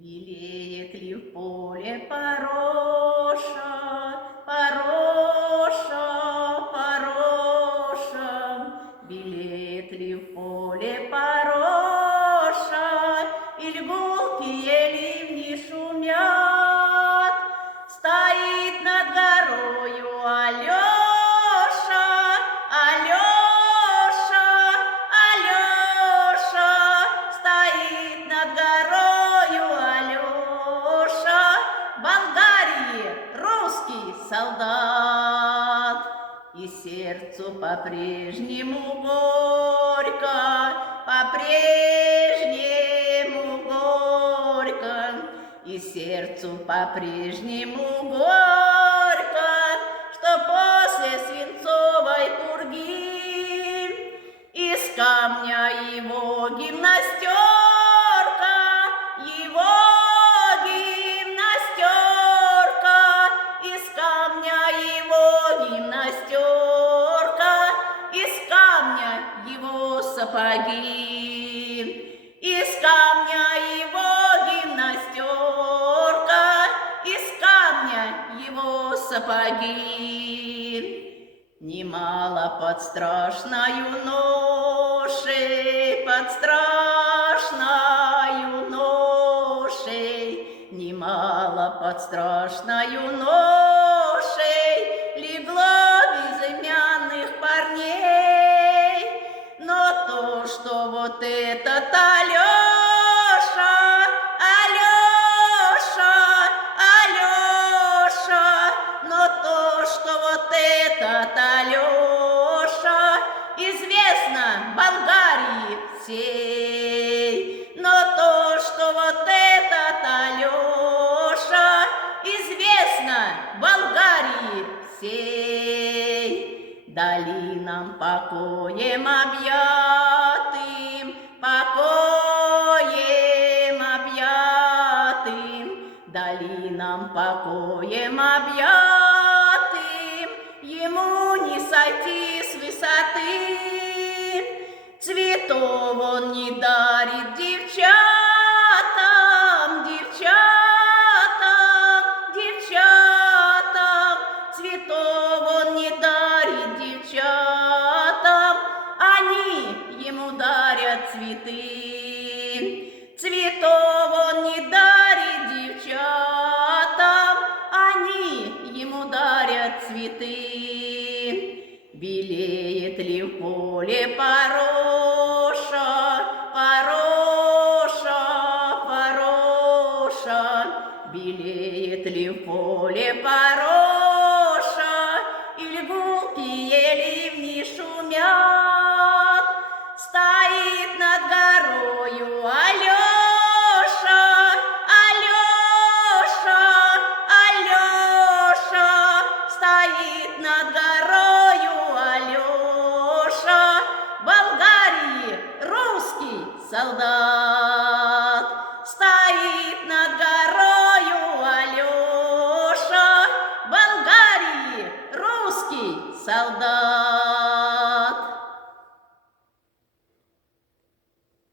Белеет ли в поле пороша, пороша, пороша? Белеет ли в поле пороша, и гулкие ливни шумят? Стоит над горою Алеша, Алеша, Алеша, стоит над горою Алеша, Болгарии русский солдат. И сердцу по-прежнему горько, по-прежнему горько, и сердцу по-прежнему горько, что после свинцовой пурги из камня его гимнастерка, его гимнастерка, из камня его гимнастерка, из камня его сапоги, из камня его гимнастерка, из камня его сапоги. Немало под страшною ношей, под страшною ношей, немало под страшною ношей легло безымянных парней. Но то, что вот этот Алеша, Алеша, Алеша, но то, что вот этот Алеша известно Болгарии всей, но то, что вот этот Алеша известно Болгарии всей. Долинам покоем объятым, покоем объятым, долинам покоем объятым, ему не сойти с высоты. Цветов он не дарит девчатам, девчатам, девчатам, цветов он не дарит девчатам, они ему дарят цветы. Цветов он не дарит девчатам, они ему дарят цветы. Белеет ли в поле пороша, пороша, пороша, белеет ли в поле пороша, и гулкие ливни шумят? Стоит над горою Алеша, Алеша, Алеша, стоит над горою Алеша, Болгарии русский солдат. Стоит над горою Алеша, Болгарии русский солдат.